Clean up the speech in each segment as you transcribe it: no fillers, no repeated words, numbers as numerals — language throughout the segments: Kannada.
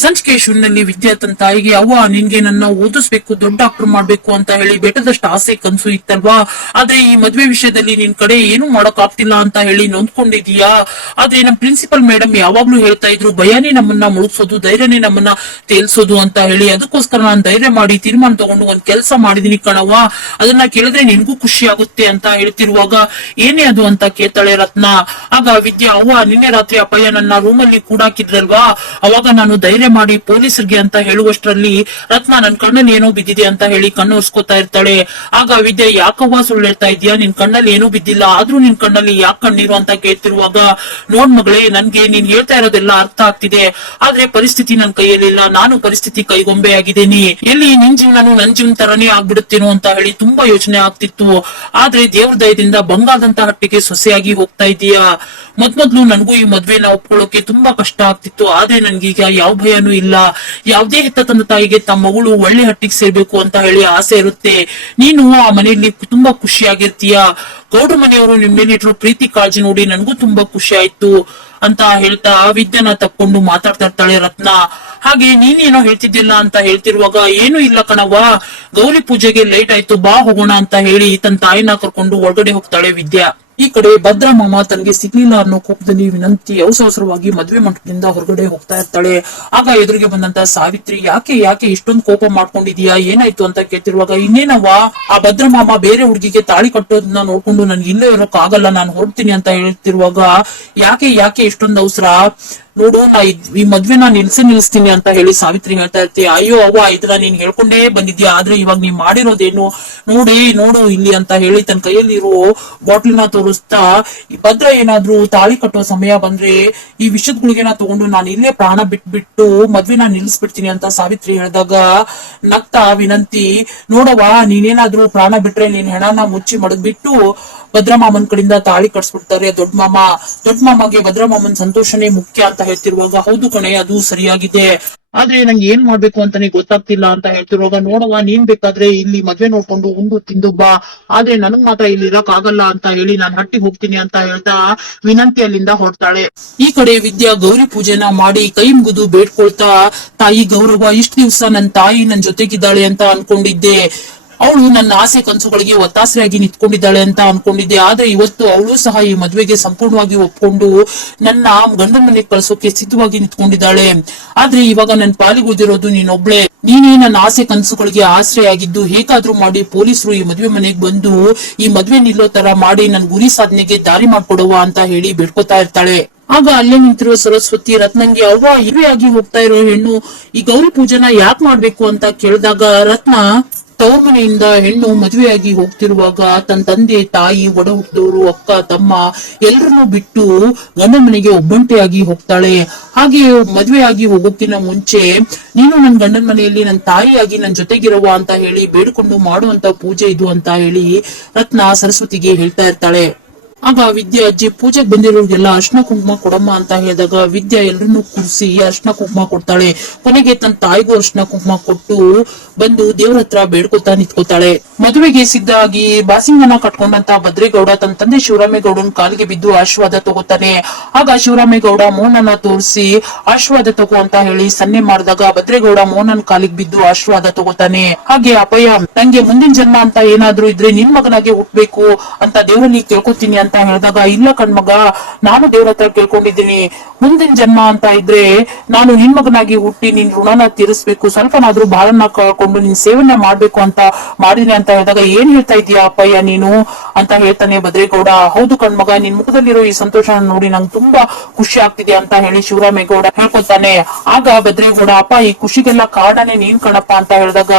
ಸಂಚಿಕೆ ಶೂನ್ಯದಲ್ಲಿ ವಿದ್ಯಾ ತನ್ನ ತಾಯಿಗೆ, ಅವ್ವ ನಿನ್ಗೆ ನನ್ನ ಓದಿಸ್ಬೇಕು, ದೊಡ್ಡ ಡಾಕ್ಟರ್ ಮಾಡ್ಬೇಕು ಅಂತ ಹೇಳಿ ಬೆಟ್ಟದಷ್ಟು ಆಸೆ ಕನ್ಸು ಇತ್ತಲ್ವಾ. ಆದ್ರೆ ಈ ಮದ್ವೆ ವಿಷಯದಲ್ಲಿ ನಿನ್ ಕಡೆ ಏನು ಮಾಡಕ್ ಆಗ್ತಿಲ್ಲ ಅಂತ ಹೇಳಿ ನೊಂದ್ಕೊಂಡಿದೀಯಾ. ಆದ್ರೆ ನಮ್ ಪ್ರಿನ್ಸಿಪಲ್ ಮೇಡಮ್ ಯಾವಾಗ್ಲೂ ಹೇಳ್ತಾ ಇದ್ರು, ಭಯನೇ ನಮ್ಮನ್ನ ಮುಳುಗ್ಸೋದು, ಧೈರ್ಯನೇ ನಮ್ಮನ್ನ ತೇಲ್ಸೋದು ಅಂತ ಹೇಳಿ. ಅದಕ್ಕೋಸ್ಕರ ನಾನು ಧೈರ್ಯ ಮಾಡಿ ತೀರ್ಮಾನ ತಗೊಂಡು ಒಂದ್ ಕೆಲಸ ಮಾಡಿದೀನಿ ಕಣವ್ವ, ಅದನ್ನ ಕೇಳಿದ್ರೆ ನಿನ್ಗೂ ಖುಷಿ ಆಗುತ್ತೆ ಅಂತ ಹೇಳ್ತಿರುವಾಗ, ಏನೇ ಅದು ಅಂತ ಕೇಳ್ತಾಳೆ ರತ್ನ. ಆಗ ವಿದ್ಯಾ, ಅವ್ವ ನಿನ್ನೆ ರಾತ್ರಿ ಅಪ್ಪಯ್ಯ ನನ್ನ ರೂಮಲ್ಲಿ ಕೂಡಾಕಿದ್ರಲ್ವಾ, ಅವಾಗ ನಾನು ಧೈರ್ಯ ಮಾಡಿ ಪೊಲೀಸರಿಗೆ ಅಂತ ಹೇಳುವಷ್ಟರಲ್ಲಿ ರತ್ನ ನನ್ ಕಣ್ಣಲ್ಲಿ ಏನೋ ಬಿದ್ದಿದೆ ಅಂತ ಹೇಳಿ ಕಣ್ಣು ಒರ್ಸ್ಕೊತಾ ಇರ್ತಾಳೆ. ಆಗ ವಿದ್ಯೆ, ಯಾಕವ್ವ ಸುಳ್ಳು ಹೇಳ್ತಾ ಇದೀಯಾ, ನಿನ್ ಕಣ್ಣಲ್ಲಿ ಏನೂ ಬಿದ್ದಿಲ್ಲ, ಆದ್ರೂ ನಿನ್ ಕಣ್ಣಲ್ಲಿ ಯಾಕೆ ಕಣ್ಣೀರು ಅಂತ ಕೇಳ್ತಿರುವಾಗ, ನೋಡ್ ಮಗಳೇ, ನನ್ಗೆ ನೀನ್ ಹೇಳ್ತಾ ಇರೋದೆಲ್ಲ ಅರ್ಥ ಆಗ್ತಿದೆ, ಆದ್ರೆ ಪರಿಸ್ಥಿತಿ ನನ್ ಕೈಯಲ್ಲಿಲ್ಲ, ನಾನು ಪರಿಸ್ಥಿತಿ ಕೈಗೊಂಬೆ ಆಗಿದ್ದೀನಿ, ಎಲ್ಲಿ ನಿನ್ ಜೀವನನು ನನ್ ಜೀವನ ತರನೇ ಆಗ್ಬಿಡುತ್ತೇನೋ ಅಂತ ಹೇಳಿ ತುಂಬಾ ಯೋಚನೆ ಆಗ್ತಿತ್ತು. ಆದ್ರೆ ದೇವ್ರ ದಯದಿಂದ ಬಂಗಾದಂತ ಹಟ್ಟಿಗೆ ಸೊಸೆಯಾಗಿ ಹೋಗ್ತಾ ಇದೀಯಾ. ಮೊದ್ಲು ನನಗೂ ಈ ಮದ್ವೆನ ಒಪ್ಕೊಳ್ಳೋಕೆ ತುಂಬಾ ಕಷ್ಟ ಆಗ್ತಿತ್ತು, ಆದ್ರೆ ನನ್ಗೀಗ ಯಾವ ಭಯನೂ ಇಲ್ಲ. ಯಾವ್ದೇ ಹೆತ್ತ ತಂದ ತಾಯಿಗೆ ತಮ್ಮ ಮಗಳು ಒಳ್ಳೆ ಹಟ್ಟಿಗೆ ಸೇರ್ಬೇಕು ಅಂತ ಹೇಳಿ ಆಸೆ ಇರುತ್ತೆ. ನೀನು ಆ ಮನೆಯಲ್ಲಿ ತುಂಬಾ ಖುಷಿಯಾಗಿರ್ತೀಯ. ಗೌಡ್ರ ಮನೆಯವರು ನಿಮ್ ಮೇಲಿಟ್ರು ಪ್ರೀತಿ ಕಾಳಜಿ ನೋಡಿ ನನ್ಗೂ ತುಂಬಾ ಖುಷಿ ಆಯ್ತು ಅಂತ ಹೇಳ್ತಾ ವಿದ್ಯನ ತಕ್ಕೊಂಡು ಮಾತಾಡ್ತಾ ಇರ್ತಾಳೆ ರತ್ನ. ಹಾಗೆ ನೀನೇನೋ ಹೇಳ್ತಿದ್ದಿಲ್ಲ ಅಂತ ಹೇಳ್ತಿರುವಾಗ, ಏನು ಇಲ್ಲ ಕಣವ್ವ, ಗೌರಿ ಪೂಜೆಗೆ ಲೇಟ್ ಆಯ್ತು, ಬಾ ಹೋಗೋಣ ಅಂತ ಹೇಳಿ ತನ್ನ ತಾಯಿನ ಕರ್ಕೊಂಡು ಒಳಗಡೆ ಹೋಗ್ತಾಳೆ ವಿದ್ಯಾ. ಈ ಕಡೆ ಭದ್ರಾ ಮಾಮ ತನಗೆ ಸಿಗ್ಲಿಲ್ಲ ಅನ್ನೋ ಕೋಪದಲ್ಲಿ ವಿನಂತಿ ಅವಸರವಾಗಿ ಮದ್ವೆ ಮಂಟಪದಿಂದ ಹೊರಗಡೆ ಹೋಗ್ತಾ ಇರ್ತಾಳೆ. ಆಗ ಎದುರಿಗೆ ಬಂದಂತ ಸಾವಿತ್ರಿ, ಯಾಕೆ ಇಷ್ಟೊಂದು ಕೋಪ ಮಾಡ್ಕೊಂಡಿದೀಯಾ, ಏನಾಯ್ತು ಅಂತ ಕೇಳ್ತಿರುವಾಗ, ಇನ್ನೇನವ್ವ, ಆ ಭದ್ರಾ ಮಾಮ ಬೇರೆ ಹುಡುಗಿಗೆ ತಾಳಿ ಕಟ್ಟೋದನ್ನ ನೋಡ್ಕೊಂಡು ನನ್ಗೆ ಇಲ್ಲೇ ಇರೋಕ್ ಆಗಲ್ಲ, ನಾನು ಹೊರಡ್ತೀನಿ ಅಂತ ಹೇಳ್ತಿರುವಾಗ, ಯಾಕೆ ಇಷ್ಟೊಂದು ಅವಸರ, ನೋಡು ನಾ ಈ ಮದ್ವೆನ ನಿಲ್ಸ್ತೀನಿ ಅಂತ ಹೇಳಿ ಸಾವಿತ್ರಿ ಹೇಳ್ತಾ ಇರ್ತೀಯ. ಅಯ್ಯೋ ಅವ್ವ, ಇದನ್ನ ನೀನ್ ಹೇಳ್ಕೊಂಡೇ ಬಂದಿದ್ಯಾ, ಆದ್ರೆ ಇವಾಗ ನೀವ್ ಮಾಡಿರೋದೇನು ನೋಡು ಇಲ್ಲಿ ಅಂತ ಹೇಳಿ ತನ್ನ ಕೈಯಲ್ಲಿ ಇರೋ ಬಾಟ್ಲಿನ ತೋರಿಸ್ತಾ, ಭದ್ರ ಏನಾದ್ರೂ ತಾಳಿ ಕಟ್ಟೋ ಸಮಯ ಬಂದ್ರೆ ಈ ವಿಷದ ಗುಳಿಗೆನ ತಗೊಂಡು ನಾನು ಇಲ್ಲೇ ಪ್ರಾಣ ಬಿಟ್ಬಿಟ್ಟು ಮದ್ವೆನ ನಿಲ್ಸ್ಬಿಡ್ತೀನಿ ಅಂತ ಸಾವಿತ್ರಿ ಹೇಳಿದಾಗ ನಗ್ತಾ ವಿನಂತಿ, ನೋಡವ್ವ, ನೀನೇನಾದ್ರೂ ಪ್ರಾಣ ಬಿಟ್ರೆ ನೀನ್ ಹೆಣನ ಮುಚ್ಚಿ ಮಡಗ್ಬಿಟ್ಟು ಭದ್ರಮಾಮನ್ ಕಡೆಯಿಂದ ತಾಳಿ ಕಟ್ಸ್ಬಿಡ್ತಾರೆ ದೊಡ್ಡ ಮಾಮಗೆ ಭದ್ರಮಾಮನ್ ಸಂತೋಷನೇ ಮುಖ್ಯ ಅಂತ ಹೇಳ್ತಿರುವಾಗ, ಹೌದು ಕಣೆ, ಅದು ಸರಿಯಾಗಿದೆ, ಆದ್ರೆ ನಂಗೆ ಏನ್ ಮಾಡ್ಬೇಕು ಅಂತಾನೆ ಗೊತ್ತಾಗ್ತಿಲ್ಲ ಅಂತ ಹೇಳ್ತಿರುವಾಗ, ನೋಡವ್ವ, ನೀನ್ ಬೇಕಾದ್ರೆ ಇಲ್ಲಿ ಮದ್ವೆ ನೋಡ್ಕೊಂಡು ಉಂಡು ತಿಂದು ಬಾ, ಆದ್ರೆ ನನಗ್ ಮಾತ್ರ ಇಲ್ಲಿ ಇರಕ್ ಆಗಲ್ಲ ಅಂತ ಹೇಳಿ ನಾನ್ ಹಟ್ಟಿಗೆ ಹೋಗ್ತೀನಿ ಅಂತ ಹೇಳ್ತಾ ವಿನಂತಿ ಅಲ್ಲಿಂದ ಹೊರಡ್ತಾಳೆ. ಈ ಕಡೆ ವಿದ್ಯಾ ಗೌರಿ ಪೂಜೆನ ಮಾಡಿ ಕೈ ಮುಗಿದು ಬೇಡ್ಕೊಳ್ತಾ, ತಾಯಿ ಗೌರವ, ಇಷ್ಟ ದಿವ್ಸ ನನ್ ತಾಯಿ ನನ್ ಜೊತೆಗಿದ್ದಾಳೆ ಅಂತ ಅನ್ಕೊಂಡಿದ್ದೆ, ಅವಳು ನನ್ನ ಆಸೆ ಕನಸುಗಳಿಗೆ ಒತ್ತಾಸೆಯಾಗಿ ನಿಂತ್ಕೊಂಡಿದ್ದಾಳೆ ಅಂತ ಅನ್ಕೊಂಡಿದ್ದೆ, ಆದ್ರೆ ಇವತ್ತು ಅವಳು ಸಹ ಈ ಮದ್ವೆಗೆ ಸಂಪೂರ್ಣವಾಗಿ ಒಪ್ಕೊಂಡು ನನ್ನ ಗಂಡನ ಮನೆಗೆ ಕಳ್ಸೋಕೆ ಸಿದ್ಧವಾಗಿ ನಿಂತ್ಕೊಂಡಿದ್ದಾಳೆ. ಆದ್ರೆ ಇವಾಗ ನನ್ ಪಾಲಿಗೆ ಉಳಿದಿರೋದು ನೀನೊಬ್ಳೆ, ನೀನೇ ನನ್ನ ಆಸೆ ಕನಸುಗಳಿಗೆ ಆಶ್ರಯಾಗಿದ್ದು ಹೇಗಾದ್ರೂ ಮಾಡಿ ಪೊಲೀಸರು ಈ ಮದ್ವೆ ಮನೆಗೆ ಬಂದು ಈ ಮದ್ವೆ ನಿಲ್ಲೋ ತರ ಮಾಡಿ ನನ್ ಗುರಿ ಸಾಧನೆಗೆ ದಾರಿ ಮಾಡ್ಕೊಡುವ ಅಂತ ಹೇಳಿ ಬೇಡ್ಕೊತಾ ಇರ್ತಾಳೆ. ಆಗ ಅಲ್ಲೇ ನಿಂತಿರುವ ಸರಸ್ವತಿ ರತ್ನಂಗೆ, ಅವ್ವ, ಇವೆ ಆಗಿ ಹೋಗ್ತಾ ಇರೋ ಹೆಣ್ಣು ಈ ಗೌರಿ ಪೂಜೆನ ಯಾಕೆ ಮಾಡ್ಬೇಕು ಅಂತ ಕೇಳಿದಾಗ ರತ್ನ, ತವ್ರ ಮನೆಯಿಂದ ಹೆಣ್ಣು ಮದುವೆಯಾಗಿ ಹೋಗ್ತಿರುವಾಗ ತನ್ನ ತಂದೆ ತಾಯಿ ಒಡ ಹುಟ್ಟಿದವರು ಅಕ್ಕ ತಮ್ಮ ಎಲ್ರನ್ನೂ ಬಿಟ್ಟು ಗಂಡ ಮನೆಗೆ ಒಬ್ಬಂಟಿಯಾಗಿ ಹೋಗ್ತಾಳೆ. ಹಾಗೆ ಮದುವೆಯಾಗಿ ಹೋಗೋಕ್ಕಿಂತ ಮುಂಚೆ ನೀನು ನನ್ ಗಂಡನ ಮನೆಯಲ್ಲಿ ನನ್ನ ತಾಯಿಯಾಗಿ ನನ್ ಜೊತೆಗಿರುವ ಅಂತ ಹೇಳಿ ಬೇಡ್ಕೊಂಡು ಮಾಡುವಂತ ಪೂಜೆ ಇದು ಅಂತ ಹೇಳಿ ರತ್ನ ಸರಸ್ವತಿಗೆ ಹೇಳ್ತಾ ಇರ್ತಾಳೆ. ಆಗ ವಿದ್ಯಾ, ಅಜ್ಜಿ, ಪೂಜೆಗೆ ಬಂದಿರೋರಿಗೆಲ್ಲ ಅರ್ಶನ ಕುಂಕುಮ ಕೊಡಮ್ಮ ಅಂತ ಹೇಳಿದಾಗ ವಿದ್ಯಾ ಎಲ್ರನ್ನೂ ಕೂರಿಸಿ ಅರ್ಶನ ಕುಂಕುಮ ಕೊಡ್ತಾಳೆ. ಕೊನೆಗೆ ತನ್ನ ತಾಯಿಗೂ ಅರ್ಶನ ಕುಂಕುಮ ಕೊಟ್ಟು ಬಂದು ದೇವ್ರ ಹತ್ರ ಬೇಡ್ಕೊತಾ ನಿಂತ್ಕೋತಾಳೆ. ಮದುವೆಗೆ ಸಿದ್ಧಾಗಿ ಬಾಸಿಂಗನ ಕಟ್ಕೊಂಡಂತ ಭದ್ರೇಗೌಡ ತನ್ನ ತಂದೆ ಶಿವರಾಮೇಗೌಡನ ಕಾಲಿಗೆ ಬಿದ್ದು ಆಶೀರ್ವಾದ ತಗೋತಾನೆ. ಆಗ ಶಿವರಾಮೇಗೌಡ ಮೋಹನನ ತೋರಿಸಿ ಆಶೀರ್ವಾದ ತಗೋ ಅಂತ ಹೇಳಿ ಸನ್ನೆ ಮಾಡಿದಾಗ ಭದ್ರೇಗೌಡ ಮೋಹನನ ಕಾಲಿಗೆ ಬಿದ್ದು ಆಶೀರ್ವಾದ ತಗೋತಾನೆ. ಹಾಗೆ ಅಪ್ಪಯ್ಯ, ನಂಗೆ ಮುಂದಿನ ಜನ್ಮ ಅಂತ ಏನಾದ್ರೂ ಇದ್ರೆ ನಿನ್ ಮಗನಾಗೆ ಹುಟ್ಬೇಕು ಅಂತ ದೇವರಲ್ಲಿ ಕೇಳ್ಕೊತೀನಿ ಅಂತ ಹೇಳಿದಾಗ, ಇಲ್ಲ ಕಣ್ಮಗ, ನಾನು ದೇವ್ರ ಹತ್ರ ಕೇಳ್ಕೊಂಡಿದ್ದೀನಿ, ಮುಂದಿನ ಜನ್ಮ ಅಂತ ಇದ್ರೆ ನಾನು ನಿನ್ ಮಗನಾಗಿ ಹುಟ್ಟಿ ನಿನ್ ಋಣನ ತೀರಿಸ್ಬೇಕು, ಸ್ವಲ್ಪನಾದ್ರೂ ಬಾಳನ್ನ ಕಳ್ಕೊಂಡು ನಿನ್ ಸೇವನೆ ಮಾಡ್ಬೇಕು ಅಂತ ಮಾಡಿದೀನಿ ಅಂತ ಹೇಳಿದಾಗ, ಏನ್ ಹೇಳ್ತಾ ಇದೀಯಾ ಅಪ್ಪಯ್ಯ ನೀನು ಅಂತ ಹೇಳ್ತಾನೆ ಭದ್ರೇಗೌಡ. ಹೌದು ಕಣ್ಮಗ, ನಿನ್ ಮುಖದಲ್ಲಿರೋ ಈ ಸಂತೋಷ ನೋಡಿ ನಂಗೆ ತುಂಬಾ ಖುಷಿ ಆಗ್ತಿದೆ ಅಂತ ಹೇಳಿ ಶಿವರಾಮೇಗೌಡ ಹೇಳ್ಕೊತಾನೆ. ಆಗ ಭದ್ರೇಗೌಡ, ಅಪ್ಪ, ಈ ಖುಷಿಗೆಲ್ಲ ಕಾರಣನೇ ನೀನ್ ಕಣಪ್ಪ ಅಂತ ಹೇಳಿದಾಗ,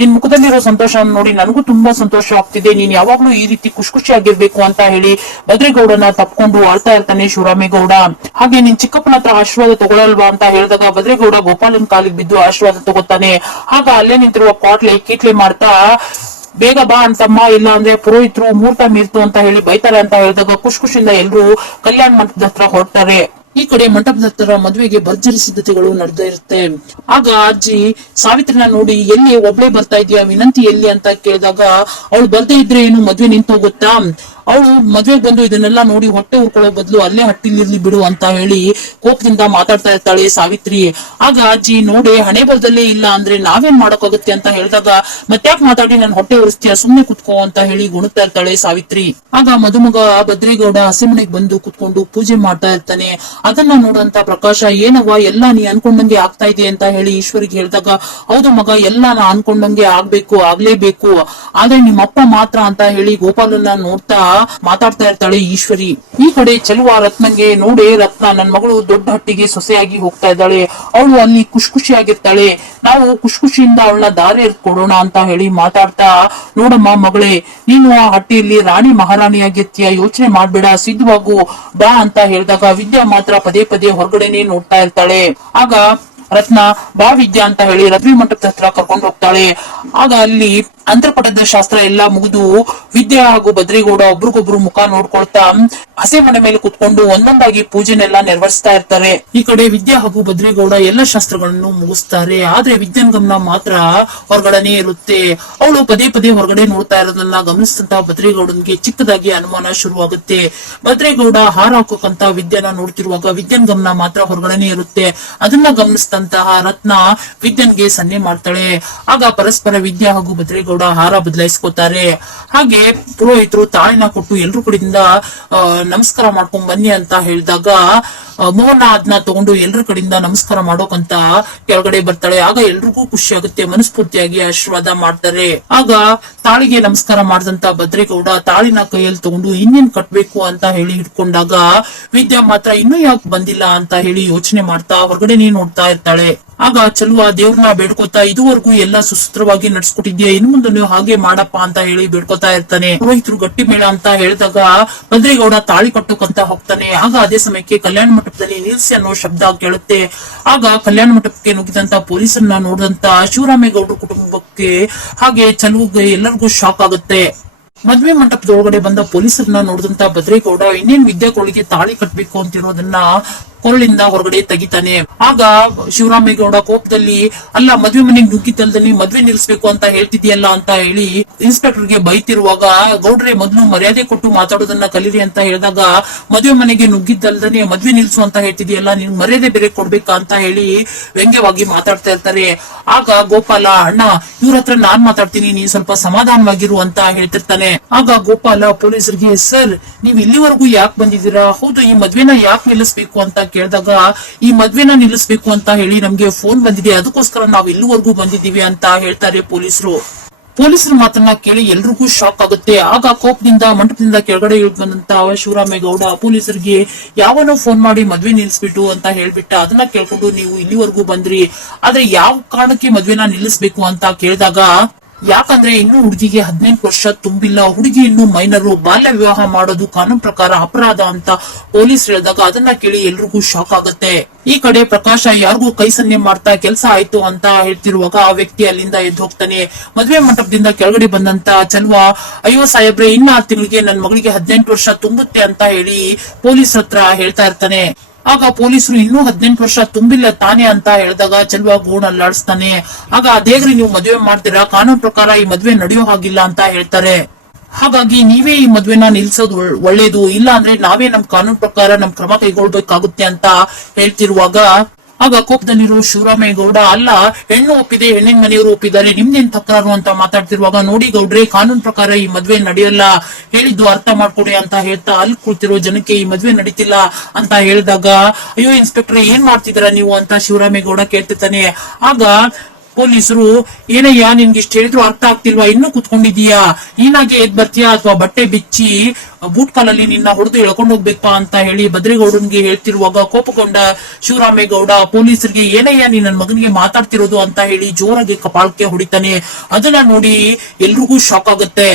ನಿನ್ ಮುಖದಲ್ಲಿರೋ ಸಂತೋಷ ನೋಡಿ ನನಗೂ ತುಂಬಾ ಸಂತೋಷ ಆಗ್ತಿದೆ, ನೀನ್ ಯಾವಾಗ್ಲೂ ಈ ರೀತಿ ಖುಷಿಯಾಗಿರ್ಬೇಕು ಅಂತ ಹೇಳಿ ಭದ್ರೇಗೌಡನ ತಪ್ಕೊಂಡು ಆಳ್ತಾ ಇರ್ತಾನೆ ಶಿವರಾಮೇಗೌಡ. ಹಾಗೆ ನಿನ್ ಚಿಕ್ಕಪ್ಪನ ಹತ್ರ ಆಶೀರ್ವಾದ ತಗೊಳಲ್ವಾ ಅಂತ ಹೇಳಿದಾಗ ಭದ್ರೇಗೌಡ ಗೋಪಾಲನ್ ಕಾಲಿಗೆ ಬಿದ್ದು ಆಶೀರ್ವಾದ ತಗೋತಾನೆ. ಆಗ ಅಲ್ಲೇ ನಿಂತಿರುವ ಕಿಟ್ಲೆ ಮಾಡ್ತಾ, ಬೇಗ ಬಾ ಅಂತಮ್ಮ, ಇಲ್ಲ ಅಂದ್ರೆ ಪುರೋಹಿತರು ಮುಹೂರ್ತ ಮೀರ್ತು ಅಂತ ಹೇಳಿ ಬೈತಾರೆ ಅಂತ ಹೇಳಿದಾಗ ಖುಷಿಯಿಂದ ಎಲ್ರು ಕಲ್ಯಾಣ ಮಂಟಪದ ಹತ್ರ ಹೊರಡ್ತಾರೆ. ಈ ಕಡೆ ಮಂಟಪದ ಹತ್ರ ಮದುವೆಗೆ ಭರ್ಜರಿ ಸಿದ್ಧತೆಗಳು ನಡೆದ ಇರುತ್ತೆ. ಆಗ ಅಜ್ಜಿ ಸಾವಿತ್ರಿನ ನೋಡಿ, ಎಲ್ಲಿ ಒಬ್ಳೆ ಬರ್ತಾ ಇದೀಯಾ, ವಿನಂತಿ ಎಲ್ಲಿ ಅಂತ ಕೇಳಿದಾಗ, ಅವಳು ಬರ್ದೇ ಇದ್ರೆ ಏನು ಮದ್ವೆ ನಿಂತೋಗುತ್ತಾ, ಅವಳು ಮದ್ವೆಗೆ ಬಂದು ಇದನ್ನೆಲ್ಲ ನೋಡಿ ಹೊಟ್ಟೆ ಉರ್ಕೊಳ್ಳೋ ಬದಲು ಅಲ್ಲೇ ಹಟ್ಟಿಲಿರ್ಲಿ ಬಿಡು ಅಂತ ಹೇಳಿ ಕೋಪದಿಂದ ಮಾತಾಡ್ತಾ ಇರ್ತಾಳೆ ಸಾವಿತ್ರಿ. ಆಗ ಅಜ್ಜಿ ನೋಡಿ ಹಣೆ ಬರದಲ್ಲೇ ಇಲ್ಲ ಅಂದ್ರೆ ನಾವೇನ್ ಮಾಡೋಕ್ಕಾಗುತ್ತೆ ಅಂತ ಹೇಳಿದಾಗ ಮತ್ತ್ಯಾಕ್ ಮಾತಾಡಿ ನನ್ ಹೊಟ್ಟೆ ಉರಿಸ್ತೀಯ, ಸುಮ್ನೆ ಕುತ್ಕೋ ಅಂತ ಹೇಳಿ ಗುಣುತ್ತಾ ಇರ್ತಾಳೆ ಸಾವಿತ್ರಿ. ಆಗ ಮದುಮಗ ಬದ್ರಿಗೌಡ ಹಸಿಮನೆಗೆ ಬಂದು ಕುತ್ಕೊಂಡು ಪೂಜೆ ಮಾಡ್ತಾ ಇರ್ತಾನೆ. ಅದನ್ನ ನೋಡಂತ ಪ್ರಕಾಶ, ಏನವ್ವ ಎಲ್ಲ ನೀ ಅನ್ಕೊಂಡಂಗೆ ಆಗ್ತಾ ಇದೆ ಅಂತ ಹೇಳಿ ಈಶ್ವರಿಗೆ ಹೇಳಿದಾಗ, ಹೌದು ಮಗ, ಎಲ್ಲ ನಾ ಅನ್ಕೊಂಡಂಗೆ ಆಗ್ಲೇಬೇಕು, ಆದ್ರೆ ನಿಮ್ಮಪ್ಪ ಮಾತ್ರ ಅಂತ ಹೇಳಿ ಗೋಪಾಲನ್ನ ನೋಡ್ತಾ ಮಾತಾಡ್ತಾ ಇರ್ತಾಳೆ ಈಶ್ವರಿ. ಈ ಕಡೆ ಚೆಲುವ ರತ್ನಂಗೆ ನೋಡಿ, ರತ್ನ ನನ್ ಮಗಳು ದೊಡ್ಡ ಹಟ್ಟಿಗೆ ಸೊಸೆಯಾಗಿ ಹೋಗ್ತಾ ಇದ್ದಾಳೆ, ಅವಳು ಅಲ್ಲಿ ಖುಷಿಯಾಗಿರ್ತಾಳೆ, ನಾವು ಖುಷಿಯಿಂದ ಅವಳನ್ನ ದಾರಿ ಕೊಡೋಣ ಅಂತ ಹೇಳಿ ಮಾತಾಡ್ತಾ, ನೋಡಮ್ಮ ಮಗಳೇ, ನೀನು ಆ ಹಟ್ಟಿಯಲ್ಲಿ ರಾಣಿ ಮಹಾರಾಣಿಯಾಗಿರ್ತೀಯ, ಯೋಚನೆ ಮಾಡ್ಬೇಡ, ಸಿದ್ಧವಾಗು ಬಾ ಅಂತ ಹೇಳಿದಾಗ ವಿದ್ಯಾ ಮಾತ್ರ ಪದೇ ಪದೇ ಹೊರಗಡೆನೆ ನೋಡ್ತಾ ಇರ್ತಾಳೆ. ಆಗ ರತ್ನ ಬಾ ವಿದ್ಯಾ ಅಂತ ಹೇಳಿ ರತ್ವಿ ಮಂಟಪದ ಹತ್ರ ಕರ್ಕೊಂಡು ಹೋಗ್ತಾಳೆ. ಆಗ ಅಲ್ಲಿ ಅಂತರ್ಪಟದ ಶಾಸ್ತ್ರ ಎಲ್ಲಾ ಮುಗಿದು ವಿದ್ಯಾ ಹಾಗೂ ಬದ್ರಿಗೌಡ ಒಬ್ರಿಗೊಬ್ರು ಮುಖ ನೋಡ್ಕೊಳ್ತಾ ಹಸೆ ಮನೆ ಮೇಲೆ ಕುತ್ಕೊಂಡು ಒಂದೊಂದಾಗಿ ಪೂಜೆನೆಲ್ಲ ನೆರವೇರಿಸ್ತಾ ಇರ್ತಾರೆ. ಈ ಕಡೆ ವಿದ್ಯಾ ಹಾಗೂ ಬದ್ರಿಗೌಡ ಎಲ್ಲ ಶಾಸ್ತ್ರಗಳನ್ನು ಮುಗಿಸ್ತಾರೆ. ಆದ್ರೆ ವಿದ್ಯಾನ್ ಗಮನ ಮಾತ್ರ ಹೊರಗಡೆನೆ ಇರುತ್ತೆ. ಅವಳು ಪದೇ ಪದೇ ಹೊರಗಡೆ ನೋಡ್ತಾ ಇರೋದನ್ನ ಗಮನಿಸಿದಂತ ಬದ್ರಿಗೌಡನ್ಗೆ ಚಿಕ್ಕದಾಗಿ ಅನುಮಾನ ಶುರುವಾಗುತ್ತೆ. ಬದ್ರಿಗೌಡ ಹಾರ ಹಾಕೋಕಂತ ವಿದ್ಯಾನ ನೋಡ್ತಿರುವಾಗ ವಿದ್ಯಾನ್ ಗಮನ ಮಾತ್ರ ಹೊರಗಡೆನೆ ಇರುತ್ತೆ. ಅದನ್ನ ಗಮನಿಸಿದಂತಹ ರತ್ನ ವಿದ್ಯಾನ್ಗೆ ಸನ್ನೆ ಮಾಡ್ತಾಳೆ. ಆಗ ಪರಸ್ಪರ ವಿದ್ಯಾ ಹಾಗೂ ಬದ್ರಿಗೌಡ ಹಾರ ಬದಲಾಯಿಸ್ಕೋತಾರೆ. ಹಾಗೆ ಪುರೋಹಿತರು ತಾಳಿನ ಕೊಟ್ಟು ಎಲ್ರೂ ಕಡೆಯಿಂದ ನಮಸ್ಕಾರ ಮಾಡ್ಕೊಂಡ್ ಬನ್ನಿ ಅಂತ ಹೇಳಿದಾಗ ಮೋಹನ ಅದನ್ನ ತಗೊಂಡು ಎಲ್ರ ಕಡೆಯಿಂದ ನಮಸ್ಕಾರ ಮಾಡೋಕಂತ ಕೆಳಗಡೆ ಬರ್ತಾಳೆ. ಆಗ ಎಲ್ರಿಗೂ ಖುಷಿ ಆಗುತ್ತೆ, ಮನಸ್ಫೂರ್ತಿಯಾಗಿ ಆಶೀರ್ವಾದ ಮಾಡ್ತಾರೆ. ಆಗ ತಾಳಿಗೆ ನಮಸ್ಕಾರ ಮಾಡಿದಂತ ಬದ್ರೇಗೌಡ ತಾಳಿನ ಕೈಯಲ್ಲಿ ತಗೊಂಡು ಇನ್ನೇನ್ ಕಟ್ಬೇಕು ಅಂತ ಹೇಳಿ ಹಿಡ್ಕೊಂಡಾಗ ವಿದ್ಯಾ ಮಾತ್ರ ಇನ್ನೂ ಯಾಕೆ ಬಂದಿಲ್ಲ ಅಂತ ಹೇಳಿ ಯೋಚನೆ ಮಾಡ್ತಾ ಹೊರಗಡೆನೇ ನೋಡ್ತಾ ಇರ್ತಾಳೆ. ಆಗ ಚೆಲುವ ದೇವ್ರನ್ನ ಬೇಡ್ಕೋತಾ, ಇದುವರೆಗೂ ಎಲ್ಲಾ ಸುಸೂತ್ರವಾಗಿ ನಡ್ಸ್ಕೊಟ್ಟಿದ್ಯಾ, ಇನ್ನು ಮುಂದೆ ನೀವು ಹಾಗೆ ಮಾಡಪ್ಪ ಅಂತ ಹೇಳಿ ಬೇಡ್ಕೋತಾ ಇರ್ತಾನೆ. ಪುರೋಹಿತರು ಗಟ್ಟಿ ಮೇಳ ಅಂತ ಹೇಳಿದಾಗ ಬದ್ರೇಗೌಡ ತಾಳಿ ಕಟ್ಟೋಕಂತ ಹೋಗ್ತಾನೆ. ಆಗ ಅದೇ ಸಮಯಕ್ಕೆ ಕಲ್ಯಾಣ ಮಂಟಪದಲ್ಲಿ ನಿಲ್ಸಿ ಅನ್ನೋ ಶಬ್ದ ಕೇಳುತ್ತೆ. ಆಗ ಕಲ್ಯಾಣ ಮಂಟಪಕ್ಕೆ ನುಗ್ಗಿದಂತ ಪೊಲೀಸರನ್ನ ನೋಡಿದಂತ ಶಿವರಾಮೇಗೌಡರ ಕುಟುಂಬಕ್ಕೆ ಹಾಗೆ ಚೆಲುವಿಗೆ ಎಲ್ಲರಿಗೂ ಶಾಕ್ ಆಗುತ್ತೆ. ಮದ್ವೆ ಮಂಟಪದೊಳಗಡೆ ಬಂದ ಪೊಲೀಸರನ್ನ ನೋಡಿದಂತ ಬದ್ರೇಗೌಡ ಇನ್ನೇನ್ ವಿದ್ಯಾಗಳಿಗೆ ತಾಳಿ ಕಟ್ಬೇಕು ಅಂತಿರೋದನ್ನ ಕೊರಳಿಂದ ಹೊರಗಡೆ ತೆಗಿತಾನೆ. ಆಗ ಶಿವರಾಮೇಗೌಡ ಕೋಪದಲ್ಲಿ, ಅಲ್ಲ ಮದ್ವೆ ಮನೆಗೆ ನುಗ್ಗಿದ್ದಲ್ದಲ್ಲಿ ಮದ್ವೆ ನಿಲ್ಸ್ಬೇಕು ಅಂತ ಹೇಳ್ತಿದ್ಯಲ್ಲ ಅಂತ ಹೇಳಿ ಇನ್ಸ್ಪೆಕ್ಟರ್ಗೆ ಬೈತಿರುವಾಗ, ಗೌಡ್ರೆ ಮೊದ್ಲು ಮರ್ಯಾದೆ ಕೊಟ್ಟು ಮಾತಾಡೋದನ್ನ ಕಲೀರಿ ಅಂತ ಹೇಳಿದಾಗ, ಮದ್ವೆ ಮನೆಗೆ ನುಗ್ಗಿದ್ದಲ್ದನೆ ಮದ್ವೆ ನಿಲ್ಸು ಅಂತ ಹೇಳ್ತಿದ್ಯಲ್ಲ, ನೀನ್ ಮರ್ಯಾದೆ ಬೇರೆ ಕೊಡ್ಬೇಕಾ ಅಂತ ಹೇಳಿ ವ್ಯಂಗ್ಯವಾಗಿ ಮಾತಾಡ್ತಾ ಇರ್ತಾರೆ. ಆಗ ಗೋಪಾಲ, ಅಣ್ಣ ಇವ್ರ ಹತ್ರ ನಾನ್ ಮಾತಾಡ್ತೀನಿ, ನೀನ್ ಸ್ವಲ್ಪ ಸಮಾಧಾನವಾಗಿರು ಅಂತ ಹೇಳ್ತಿರ್ತಾನೆ. ಆಗ ಗೋಪಾಲ ಪೊಲೀಸರಿಗೆ, ಸರ್ ನೀವ್ ಇಲ್ಲಿವರೆಗೂ ಯಾಕೆ ಬಂದಿದ್ದೀರಾ, ಹೌದು ಈ ಮದ್ವೆನ ಯಾಕೆ ನಿಲ್ಲಿಸ್ಬೇಕು ಅಂತ ಕೇಳಿದಾಗ, ಈ ಮದ್ವೆನ ನಿಲ್ಲಿಸ್ಬೇಕು ಅಂತ ಹೇಳಿ ನಮ್ಗೆ ಫೋನ್ ಬಂದಿದೆ, ಅದಕ್ಕೋಸ್ಕರ ನಾವ್ ಇಲ್ಲಿವರೆಗೂ ಬಂದಿದ್ದೀವಿ ಅಂತ ಹೇಳ್ತಾರೆ ಪೊಲೀಸರು. ಪೊಲೀಸರ ಮಾತನ್ನ ಕೇಳಿ ಎಲ್ರಿಗೂ ಶಾಕ್ ಆಗುತ್ತೆ. ಆಗ ಕೋಪದಿಂದ ಮಂಟಪದಿಂದ ಕೆಳಗಡೆ ಇಳಿದು ಬಂದಂತ ಶಿವರಾಮೇಗೌಡ ಪೊಲೀಸರಿಗೆ, ಯಾವನೋ ಫೋನ್ ಮಾಡಿ ಮದ್ವೆ ನಿಲ್ಲಿಸ್ಬಿಟ್ಟು ಅಂತ ಹೇಳ್ಬಿಟ್ಟ, ಅದನ್ನ ಕೇಳ್ಕೊಂಡು ನೀವು ಇಲ್ಲಿವರೆಗೂ ಬಂದ್ರಿ, ಆದ್ರೆ ಯಾವ ಕಾರಣಕ್ಕೆ ಮದ್ವೆನ ನಿಲ್ಲಿಸ್ಬೇಕು ಅಂತ ಕೇಳಿದಾಗ, ಯಾಕಂದ್ರೆ ಇನ್ನು ಹುಡುಗಿಗೆ 18 ವರ್ಷ ತುಂಬಿಲ್ಲ, ಹುಡುಗಿ ಇನ್ನು ಮೈನರು, ಬಾಲ್ಯ ವಿವಾಹ ಮಾಡೋದು ಕಾನೂನು ಪ್ರಕಾರ ಅಪರಾಧ ಅಂತ ಪೊಲೀಸ್ ಹೇಳಿದಾಗ ಅದನ್ನ ಕೇಳಿ ಎಲ್ರಿಗೂ ಶಾಕ್ ಆಗುತ್ತೆ. ಈ ಕಡೆ ಪ್ರಕಾಶ ಯಾರಿಗೂ ಕೈ ಸನ್ನೆ ಮಾಡ್ತಾ ಕೆಲಸ ಆಯ್ತು ಅಂತ ಹೇಳ್ತಿರುವಾಗ ಆ ವ್ಯಕ್ತಿ ಅಲ್ಲಿಂದ ಎದ್ದು ಹೋಗ್ತಾನೆ. ಮದ್ವೆ ಮಂಟಪದಿಂದ ಕೆಳಗಡೆ ಬಂದಂತ ಚೆಲುವ, ಅಯ್ಯೋ ಸಾಹೇಬ್ರೆ, ಇನ್ನ 6 ತಿಂಗಳಿಗೆ ನನ್ ಮಗಳಿಗೆ 18 ವರ್ಷ ತುಂಬುತ್ತೆ ಅಂತ ಹೇಳಿ ಪೊಲೀಸ್ ಹತ್ರ ಹೇಳ್ತಾ ಇರ್ತಾನೆ. ಆಗ ಪೊಲೀಸರು ಇನ್ನೂ 18 ವರ್ಷ ತುಂಬಿಲ್ಲ ತಾನೆ ಅಂತ ಹೇಳಿದಾಗ ಚೆಲುವ ಗೋಣಲ್ಲಾಡಿಸ್ತಾನೆ. ಆಗ ಅದೇಗ್ರಿ ನೀವು ಮದ್ವೆ ಮಾಡ್ತೀರಾ, ಕಾನೂನು ಪ್ರಕಾರ ಈ ಮದ್ವೆ ನಡೆಯೋ ಹಾಗಿಲ್ಲ ಅಂತ ಹೇಳ್ತಾರೆ. ಹಾಗಾಗಿ ನೀವೇ ಈ ಮದ್ವೆನ ನಿಲ್ಸೋದು ಒಳ್ಳೇದು, ಇಲ್ಲ ಅಂದ್ರೆ ನಾವೇ ನಮ್ ಕಾನೂನು ಪ್ರಕಾರ ನಮ್ ಕ್ರಮ ಕೈಗೊಳ್ಬೇಕಾಗುತ್ತೆ ಅಂತ ಹೇಳ್ತಿರುವಾಗ ಆಗ ಕೋಪದಲ್ಲಿರೋ ಶಿವರಾಮೇಗೌಡ, ಅಲ್ಲ ಹೆಣ್ಣು ಒಪ್ಪಿದೆ, ಹೆಣ್ಣಿನ ಮನೆಯವರು ಒಪ್ಪಿದ್ದಾರೆ, ನಿಮ್ದೇನ್ ತಕರಾರು ಅಂತ ಮಾತಾಡ್ತಿರುವಾಗ, ನೋಡಿ ಗೌಡ್ರೆ ಕಾನೂನು ಪ್ರಕಾರ ಈ ಮದ್ವೆ ನಡೆಯಲ್ಲ, ಹೇಳಿದ್ದು ಅರ್ಥ ಮಾಡ್ಕೊಡಿ ಅಂತ ಹೇಳ್ತಾ ಅಲ್ಲಿ ಕೂತಿರೋ ಜನಕ್ಕೆ ಈ ಮದ್ವೆ ನಡೀತಿಲ್ಲ ಅಂತ ಹೇಳಿದಾಗ, ಅಯ್ಯೋ ಇನ್ಸ್ಪೆಕ್ಟರ್ ಏನ್ ಮಾಡ್ತಿದ್ದೀರಾ ನೀವು ಅಂತ ಶಿವರಾಮೇಗೌಡ ಕೇಳ್ತಿರ್ತಾನೆ. ಆಗ ಪೊಲೀಸರು, ಏನಯ್ಯ ನಿನ್ಗೆ ಇಷ್ಟ ಹೇಳಿದ್ರು ಅರ್ಥ ಆಗ್ತಿಲ್ವಾ, ಇನ್ನೂ ಕುತ್ಕೊಂಡಿದೀಯಾ, ನೀನಾಗೆ ಎದ್ ಬರ್ತೀಯಾ ಅಥವಾ ಬಟ್ಟೆ ಬಿಚ್ಚಿ ಬೂಟ್ ಕಾಲಲ್ಲಿ ನಿನ್ನ ಹೊಡೆದು ಎಳ್ಕೊಂಡು ಹೋಗ್ಬೇಕಾ ಅಂತ ಹೇಳಿ ಬದ್ರೇಗೌಡನ್ಗೆ ಹೇಳ್ತಿರುವಾಗ ಕೋಪಗೊಂಡ ಶಿವರಾಮೇಗೌಡ ಪೊಲೀಸರಿಗೆ, ಏನಯ್ಯ ನೀನ್ ನನ್ ಮಗನಿಗೆ ಮಾತಾಡ್ತಿರೋದು ಅಂತ ಹೇಳಿ ಜೋರಾಗಿ ಕಪಾಳಕ್ಕೆ ಹೊಡಿತಾನೆ. ಅದನ್ನ ನೋಡಿ ಎಲ್ರಿಗೂ ಶಾಕ್ ಆಗುತ್ತೆ.